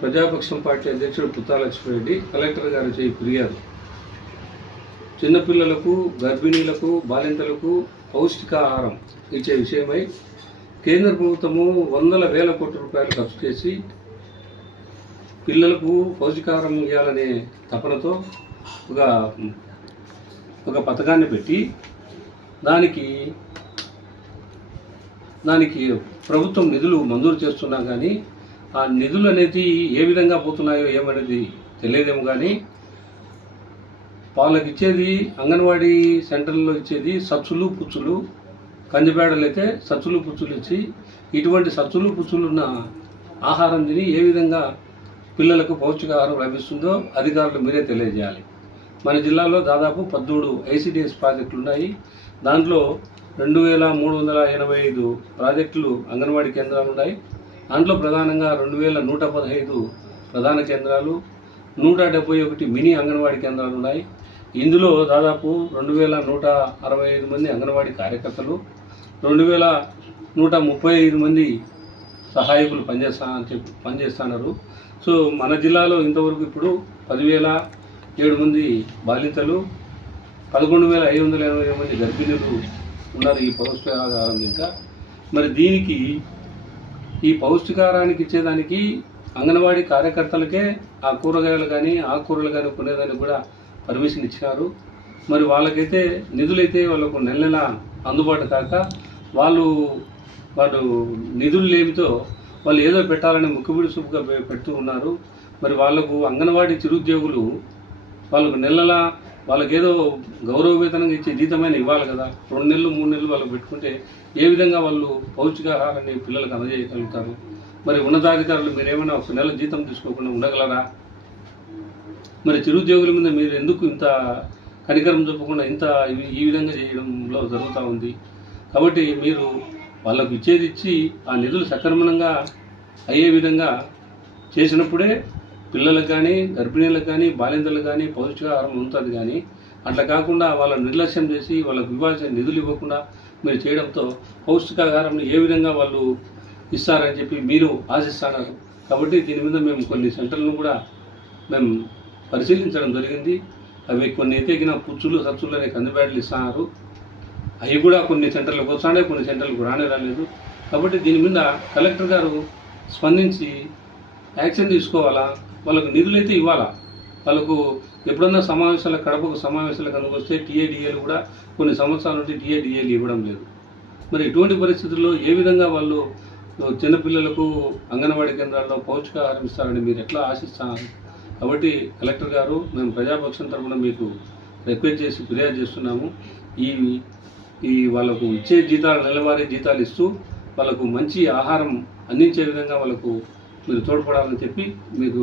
ప్రజాపక్షం party అధ్యక్షుడు పుత్తాలక్ష్మిరెడ్డి collector గారు చేయి ఫిర్యాదు. చిన్నపిల్లలకు గర్భిణీలకు బాలింతలకు పౌష్టికాహారం ఇచ్చే విషయమై కేంద్ర ప్రభుత్వము వందల వేల కోట్ల రూపాయలు ఖర్చు చేసి పిల్లలకు పౌష్టికాహారం ఇవ్వాలనే తపనతో ఒక ఒక పథకాన్ని పెట్టి దానికి దానికి ప్రభుత్వం నిధులు మంజూరు చేస్తున్నా కానీ ఆ నిధులు అనేది ఏ విధంగా పోతున్నాయో ఏమనేది తెలియదేమో కానీ వాళ్ళకి ఇచ్చేది అంగన్వాడీ సెంటర్లో ఇచ్చేది సచ్చులు పుచ్చులు కందిపేడలు అయితే సచ్చులు పుచ్చులు ఇచ్చి ఇటువంటి సచ్చులు పుచ్చులు ఉన్న ఆహారం తిని ఏ విధంగా పిల్లలకు పౌష్టికాహారం లభిస్తుందో అధికారులు మీరే తెలియజేయాలి. మన జిల్లాలో దాదాపు పద్మూడు ఐసిడిఎస్ ప్రాజెక్టులు ఉన్నాయి. దాంట్లో రెండు వేల మూడు వందల ఎనభై ఐదు ప్రాజెక్టులు అంగన్వాడీ కేంద్రాలు ఉన్నాయి. దాంట్లో ప్రధానంగా రెండు వేల నూట పదహైదు ప్రధాన కేంద్రాలు నూట డెబ్బై ఒకటి మినీ అంగన్వాడీ కేంద్రాలు ఉన్నాయి. ఇందులో దాదాపు రెండు వేల నూట అరవై ఐదు మంది అంగన్వాడీ కార్యకర్తలు రెండు వేల నూట ముప్పై ఐదు మంది సహాయకులు పనిచేస్తా చెప్పి పనిచేస్తున్నారు. సో మన జిల్లాలో ఇంతవరకు ఇప్పుడు పదివేల ఏడు మంది బాలింతలు పదకొండు వేల ఐదు వందల ఎనభై మంది గర్భిణులు ఉన్నారు ఈ పౌష్టికాహారం ఇంకా మరి దీనికి ఈ పౌష్టికారానికి ఇచ్చేదానికి అంగన్వాడీ కార్యకర్తలకే ఆ కూరగాయలు కానీ ఆకుకూరలు కానీ కొనేదానికి కూడా పర్మిషన్ ఇచ్చినారు. మరి వాళ్ళకైతే నిధులైతే వాళ్ళకు నెల నెల అందుబాటు కాక వాళ్ళు వాళ్ళు నిధులు లేమితో వాళ్ళు ఏదో పెట్టాలని ముక్కుబిడి చూపుగా పె- పెడుతూ ఉన్నారు. మరి వాళ్ళకు అంగన్వాడీ చిరుద్యోగులు వాళ్ళకు నెలల వాళ్ళకి ఏదో గౌరవ వేతనంగా ఇచ్చే జీతమైన ఇవ్వాలి కదా. రెండు నెలలు మూడు నెలలు వాళ్ళకి పెట్టుకుంటే ఏ విధంగా వాళ్ళు పౌష్టికాహారాన్ని పిల్లలకు అందజేయగలుగుతారు? మరి ఉన్నతాధికారులు మీరేమైనా ఒక నెల జీతం తీసుకోకుండా ఉండగలరా? మరి చిరుద్యోగుల మీద మీరు ఎందుకు ఇంత కనికరం చూపకుండా ఇంత ఈ విధంగా చేయడంలో జరుగుతూ ఉంది? కాబట్టి మీరు వాళ్ళకు ఇచ్చేది ఇచ్చి ఆ నిధులు సక్రమంగా అయ్యే విధంగా చేసినప్పుడే పిల్లలకు కానీ గర్భిణీలకు కానీ బాలింతలకు కానీ పౌష్టికాహారం ఉంటుంది కానీ అట్లా కాకుండా వాళ్ళని నిర్లక్ష్యం చేసి వాళ్ళకు ఇవ్వాల్సిన నిధులు ఇవ్వకుండా మీరు చేయడంతో పౌష్టికాహారంని ఏ విధంగా వాళ్ళు ఇస్తారని చెప్పి మీరు ఆశిస్తున్నారు. కాబట్టి దీని మీద మేము కొన్ని సెంటర్లను కూడా మేము పరిశీలించడం జరిగింది. అవి కొన్ని ఎతికిన పుచ్చులు సచ్చులు అనే కందిబ్యాట్లు ఇస్తున్నారు. అవి కూడా కొన్ని సెంటర్లకు వస్తాడే కొన్ని సెంటర్లకు రానే రాలేదు కాబట్టి దీని మీద కలెక్టర్ గారు స్పందించి యాక్షన్ తీసుకోవాలా? వాళ్ళకు నిధులైతే ఇవ్వాలా? వాళ్ళకు ఎప్పుడన్నా సమావేశాల కడపకు సమావేశాలకు అందుకు వస్తే టీఏడిఏలు కూడా కొన్ని సంవత్సరాల నుండి టీఏడిఏలు ఇవ్వడం లేదు. మరి ఇటువంటి పరిస్థితుల్లో ఏ విధంగా వాళ్ళు చిన్నపిల్లలకు అంగన్వాడీ కేంద్రాల్లో పౌష్టికాహారం ఇస్తారని మీరు ఎట్లా ఆశిస్తున్నారు? కాబట్టి కలెక్టర్ గారు మేము ప్రజాపక్షం తరఫున మీకు రిక్వెస్ట్ చేసి ఫిర్యాదు చేస్తున్నాము. ఈ ఈ వాళ్ళకు ఇచ్చే జీతాలు నెలవారీ జీతాలు ఇస్తూ వాళ్ళకు మంచి ఆహారం అందించే విధంగా వాళ్ళకు మీరు తోడ్పడాలని చెప్పి మీకు